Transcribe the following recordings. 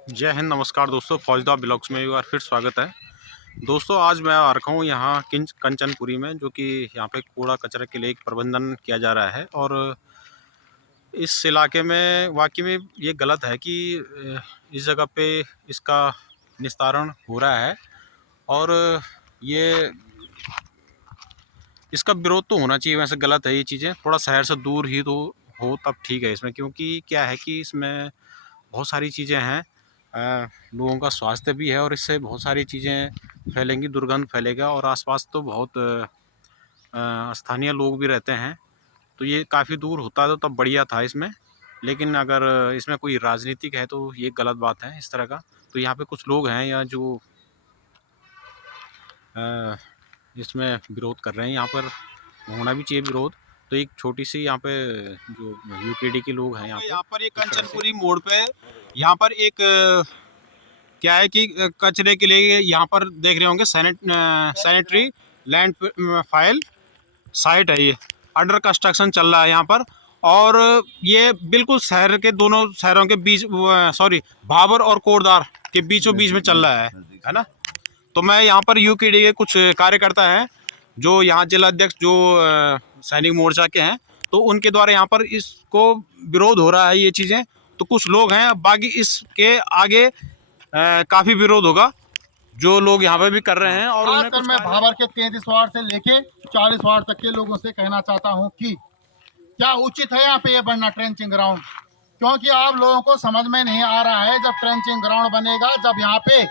जय हिंद, नमस्कार दोस्तों। फौजदा ब्लॉग्स में एक बार फिर स्वागत है। दोस्तों आज मैं आ रखा हूँ यहाँ कंचनपुरी में, जो कि यहाँ पे कूड़ा कचरा के लिए एक प्रबंधन किया जा रहा है। और इस इलाके में वाकई में ये गलत है कि इस जगह पे इसका निस्तारण हो रहा है। और ये इसका विरोध तो होना चाहिए। वैसे गलत है ये चीज़ें, थोड़ा शहर से दूर ही तो हो तब ठीक है इसमें, क्योंकि क्या है कि इसमें बहुत सारी चीज़ें हैं। लोगों का स्वास्थ्य भी है और इससे बहुत सारी चीज़ें फैलेंगी, दुर्गंध फैलेगा। और आसपास तो बहुत स्थानीय लोग भी रहते हैं, तो ये काफ़ी दूर होता तो तब बढ़िया था इसमें। लेकिन अगर इसमें कोई राजनीतिक है तो ये गलत बात है इस तरह का। तो यहाँ पे कुछ लोग हैं या जो इसमें विरोध कर रहे हैं, यहाँ पर होना भी चाहिए विरोध। तो एक छोटी सी यहाँ पे जो यूकेडी के लोग हैं यहाँ पर एक कंचनपुरी मोड़ पे यहाँ पर एक क्या है कि कचरे के लिए यहाँ पर देख रहे होंगे सैनिटरी लैंड फाइल साइट है। ये अंडर कंस्ट्रक्शन चल रहा है यहाँ पर। और ये बिल्कुल शहर के दोनों शहरों के बीच, सॉरी, भाबर और कोटद्वार के बीचों बीच में चल रहा है ना। तो मैं यहाँ पर यूकेडी के कुछ कार्यकर्ता हैं जो यहाँ जिला अध्यक्ष जो सैनिक मोर्चा के हैं, तो उनके द्वारा यहाँ पर इसको विरोध हो रहा है ये चीज़ें। तो कुछ लोग हैं, बाकी इसके आगे काफ़ी विरोध होगा जो लोग यहाँ पे भी कर रहे हैं। और खासकर मैं भाबर के 33 वार्ड से लेके 40 वार्ड तक के लोगों से कहना चाहता हूँ कि क्या उचित है यहाँ पे ये बनना ट्रेंचिंग ग्राउंड, क्योंकि आप लोगों को समझ में नहीं आ रहा है। जब ट्रेंचिंग ग्राउंड बनेगा, जब यहाँ पे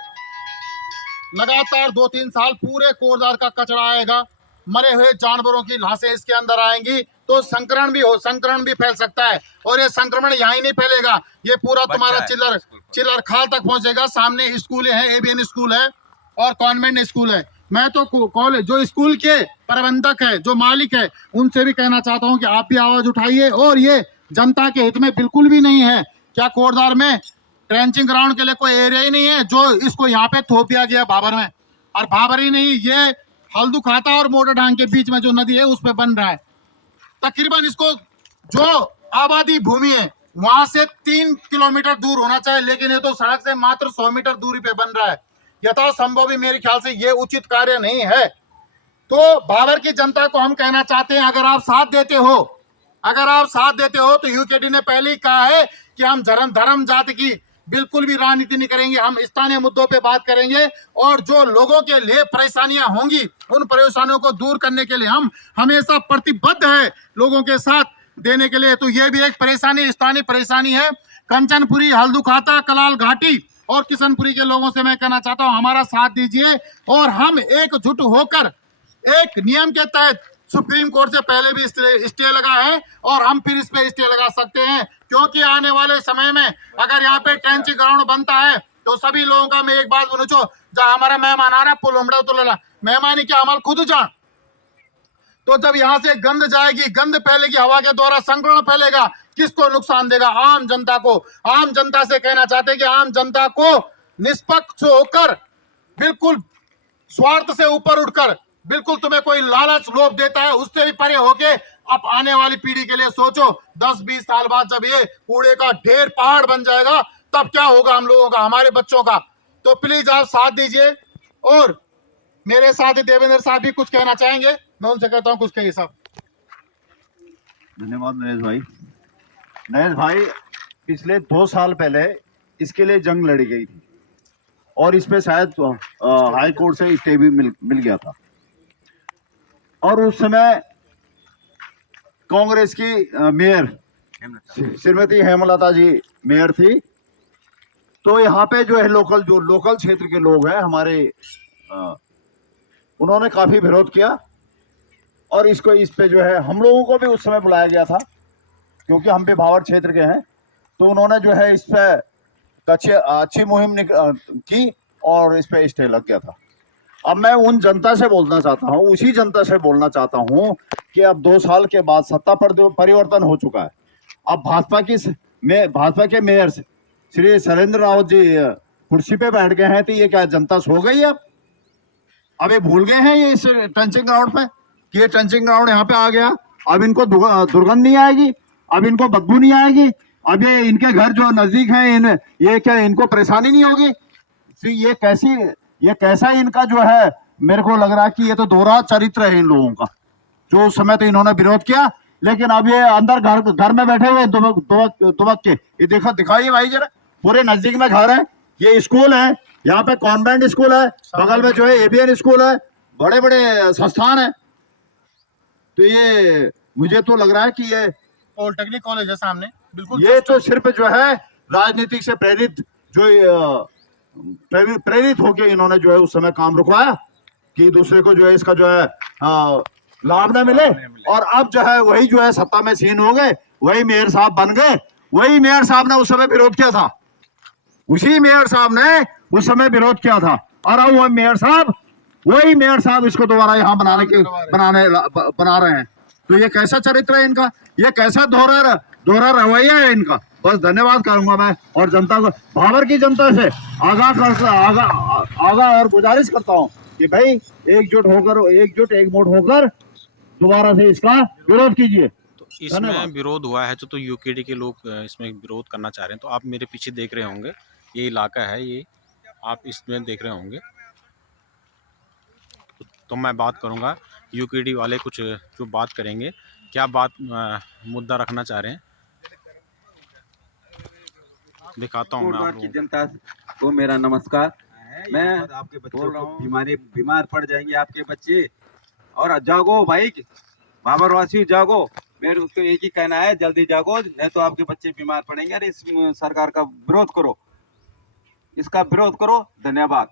लगातार 2-3 साल पूरे कोटद्वार का कचरा आएगा, मरे हुए जानवरों की लाशें इसके अंदर आएंगी, तो संक्रमण भी फैल सकता है। और ये संक्रमण यहाँ ही नहीं फैलेगा, ये पूरा तुम्हारा चिल्लर खाल तक पहुंचेगा। सामने स्कूल है, एबीएन स्कूल है और कॉन्वेंट स्कूल है। मैं तो कॉलेज जो स्कूल के प्रबंधक है, जो मालिक है, उनसे भी कहना चाहता हूं कि आप भी आवाज उठाइए। और ये जनता के हित में बिल्कुल भी नहीं है। क्या कोटद्वार में ट्रेंचिंग ग्राउंड के लिए कोई एरिया ही नहीं है जो इसको यहाँ पे थोप दिया गया भाबर में? और भाबर ही नहीं, ये हल्दू खाता और मोटर डांग के बीच में जो नदी है उस पे बन रहा है। तकरीबन इसको जो आबादी भूमि है वहां से 3 किलोमीटर दूर होना चाहिए, लेकिन ये तो सड़क से मात्र 100 मीटर दूरी पे बन रहा है। यथासंभव भी मेरे ख्याल से ये उचित कार्य नहीं है। तो भाबर की जनता को हम कहना चाहते हैं, अगर आप साथ देते हो तो यूकेडी ने पहले ही कहा है कि हम धर्म जाति की बिल्कुल भी राजनीति नहीं करेंगे, हम स्थानीय मुद्दों पे बात करेंगे। और जो लोगों के लिए परेशानियां होंगी, उन परेशानियों को दूर करने के लिए हम हमेशा प्रतिबद्ध है लोगों के साथ देने के लिए। तो ये भी एक परेशानी, स्थानीय परेशानी है। कंचनपुरी, हल्दू खाता, कलाल घाटी और किशनपुरी के लोगों से मैं कहना चाहता हूं, हमारा साथ दीजिए और हम एकजुट होकर एक नियम के तहत, सुप्रीम कोर्ट से पहले भी स्टे लगा है और हम फिर इस पे स्टे लगा सकते हैं। क्योंकि आने वाले समय में अगर यहाँ पे ट्रेंचिंग ग्राउंड बनता है तो सभी लोगों का मैं एक बात बोलूँ, जहाँ हमारा मेहमान आ रहा है पुलमड़ा तो लला मेहमानी क्या हमारा खुद जान। तो जब यहाँ से गंद जाएगी, गंद फैलेगी, हवा के द्वारा संक्रमण फैलेगा, किसको नुकसान देगा? आम जनता को। आम जनता से कहना चाहते हैं कि आम जनता को निष्पक्ष होकर, बिल्कुल स्वार्थ से ऊपर उठकर, बिल्कुल तुम्हें कोई लालच लोभ देता है उससे भी परे होके अब आने वाली पीढ़ी के लिए सोचो। 10-20 साल बाद जब ये कूड़े का ढेर पहाड़ बन जाएगा, तब क्या होगा हम लोगों का, हमारे बच्चों का? तो प्लीज आप साथ दीजिए। और मेरे साथी देवेंद्र साहब भी कुछ कहना चाहेंगे, मैं उनसे कहता हूं कुछ कहिए साहब। धन्यवाद नरेश भाई। पिछले 2 साल पहले इसके लिए जंग लड़ी गई थी और इस पे शायद हाई कोर्ट से स्टे भी मिल गया था। और उस समय कांग्रेस की मेयर श्रीमती हेमलता जी मेयर थी। तो यहाँ पे जो है लोकल क्षेत्र के लोग हैं हमारे, उन्होंने काफी विरोध किया और इस पे जो है हम लोगों को भी उस समय बुलाया गया था, क्योंकि हम भी भावर क्षेत्र के हैं। तो उन्होंने जो है इस पे अच्छी मुहिम की और इस पे स्टे लग गया था। अब मैं उन जनता से बोलना चाहता हूँ, उसी जनता से बोलना चाहता हूँ कि अब 2 साल के बाद सत्ता परिवर्तन हो चुका है। अब भाजपा के मेयर श्री शैलेंद्र रावत जी कुर्सी पे बैठ गए हैं, तो ये क्या जनता सो गई? अब ये भूल गए हैं ये इस ट्रेंचिंग ग्राउंड पे कि ये ट्रेंचिंग ग्राउंड यहाँ पे आ गया। अब इनको दुर्गंध नहीं आएगी, अब इनको बदबू नहीं आएगी, अब ये इनके घर जो नजदीक हैं ये क्या इनको परेशानी नहीं होगी? फिर ये कैसा इनका जो है, मेरे को लग रहा है कि ये तो दोहरा चरित्र है इन लोगों का। जो उस समय तो इन्होंने विरोध किया, लेकिन अब ये अंदर घर में बैठे हुए दुबक के। ये देखो, दिखाइए भाई जरा, पूरे नजदीक में घर है, ये स्कूल है, यहाँ पे कॉन्वेंट स्कूल है, बगल में जो है एबीएन स्कूल है, बड़े बड़े संस्थान है। तो ये मुझे तो लग रहा है कि ये पॉलिटेक्निक कॉलेज है सामने, बिल्कुल। ये तो सिर्फ जो है राजनीतिक से प्रेरित होके इन्होंने जो है उस समय काम रुकवाया कि दूसरे को जो है इसका जो है लाभ न मिले। और अब जो है वही जो है सत्ता में सीन हो गए, वही मेयर साहब बन गए। वही मेयर साहब ने उस समय विरोध किया था, उसी मेयर साहब ने उस समय विरोध किया था। और अब वही मेयर साहब इसको दोबारा यहाँ बना रहे हैं। तो ये कैसा चरित्र है इनका, ये कैसा दोहरा रवैया है इनका। बस धन्यवाद करूंगा मैं, और जनता को, भावर की जनता से आगा और गुजारिश करता हूँ कि भाई एकजुट होकर दोबारा से इसका विरोध कीजिए। तो इसमें विरोध हुआ है तो यूकेडी के लोग इसमें विरोध करना चाह रहे हैं। तो आप मेरे पीछे देख रहे होंगे, ये इलाका है, ये आप इसमें देख रहे होंगे। तो मैं बात करूंगा, यूकेडी वाले कुछ जो बात करेंगे, क्या बात मुद्दा रखना चाह रहे हैं, दिखाता हूँ मैं आप की लोगों जनता को मेरा नमस्कार। मैं आपके बोल रहा हूँ, बीमार पड़ जाएंगे आपके बच्चे। और जागो भाई, बाबर वासी जागो। मेरे को एक ही कहना है, जल्दी जागो, नहीं तो आपके बच्चे बीमार पड़ेंगे। अरे इस सरकार का विरोध करो, इसका विरोध करो। धन्यवाद।